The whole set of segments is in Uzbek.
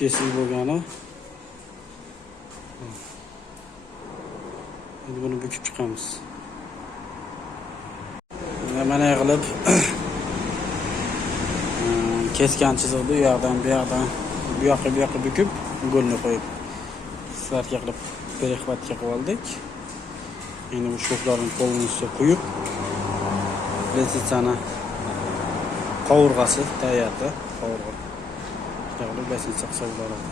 kesik bo'lgani. Endi buni bukib chiqamiz. Mana qilib kesgan chiziqni bu yoqdan bu yoqqa bukib uгольni qo'yib svarka qilib перехватga qilib oldik. Endi bu sho'xlarni polностью quyib letsitsani qovurg'asi tayyorda. Qovurg'a qilib letsitsa qilib oladi.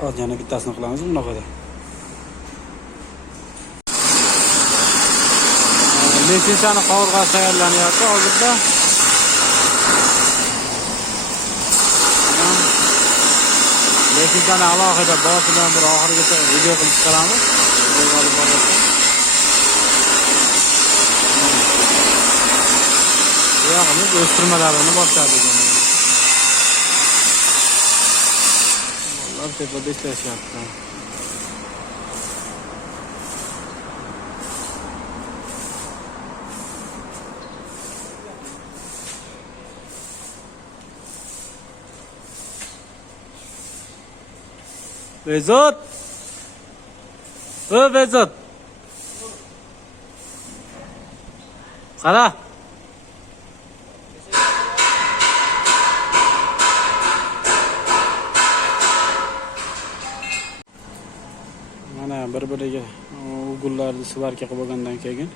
Hozir yana bittasini qilamiz bunaqada. Letsitsani qovurg'asi tayyorlanyapti hozirda. Letsitsani alohida boshidan bir oxirigacha video qilib chiqaramiz. Yo'qmiz o'stirmalarini boshladik. Ular tepada ishlashyapti. Bezot! Bezot! Qara! Mana bir-biriga uгольlarni svarka qilib olgandan keyin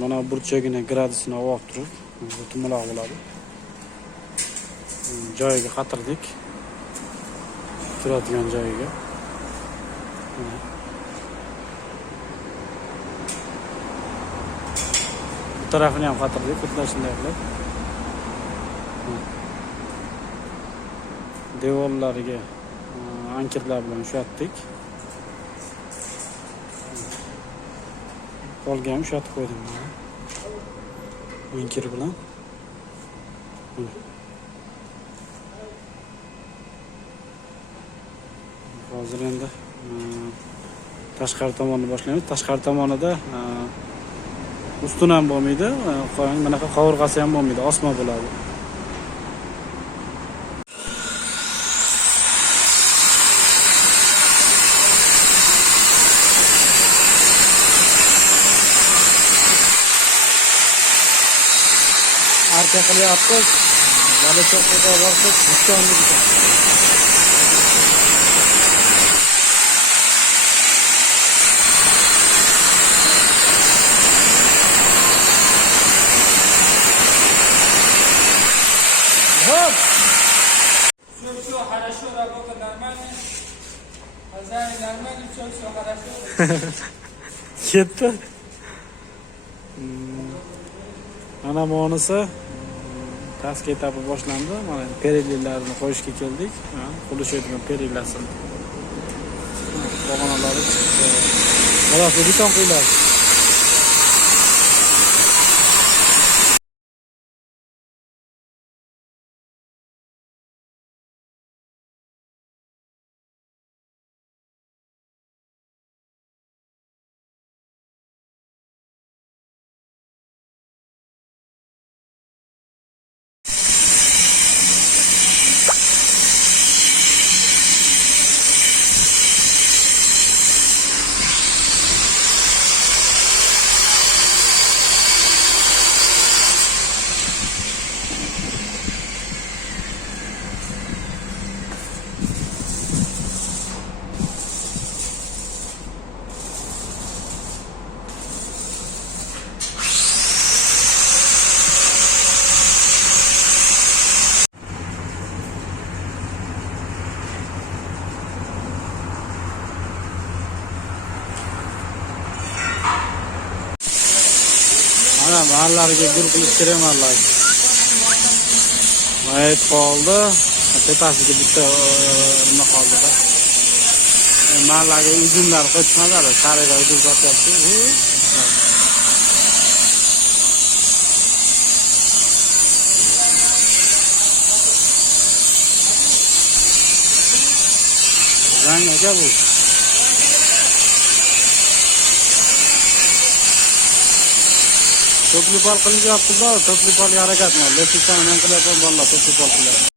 mana burchagini gradusini olib turib, tumaloq bo'ladi. Joyiga qatirdik. Turadigan joyiga. Bu tarafini ham qatirdik, xuddi shunday qilib. Devorlariga ankerlar bilan ushlatdik. Polga ham ushatib qo'ydim. Anker bilan. Hozir endi tashqari tomonni boshlaymiz. Tashqari tomonida ustun ham bo'lmaydi, bunaqa qovurg'asi ham bo'lmaydi, osma bo'ladi. Arka qilyapmiz. Mana cho'qqa borsak, ishondik. Все хорошо, работа нормальная. Хозяин нормальный, все хорошо. Ketdi. Mana bunisi pastki etapi boshlandi. Mana perililarni qo'yishga keldik. Qulishayotgan perilasini. Pog'onalari chiqdi. Xolos, beton qo'yiladi. Mana mahallariga gul qilib kerakmanlar. Mayt qoldi. Tepasiga bitta nima qoldi. Mahallaga uzumlar qo'yishmadilar, sariga uzum sotyapti. Zang aka bu. To'pli pol qilyapti-da, to'pli polga harakat qiladi. Lekin men qilyapman bolalar to'pli pol qiladi.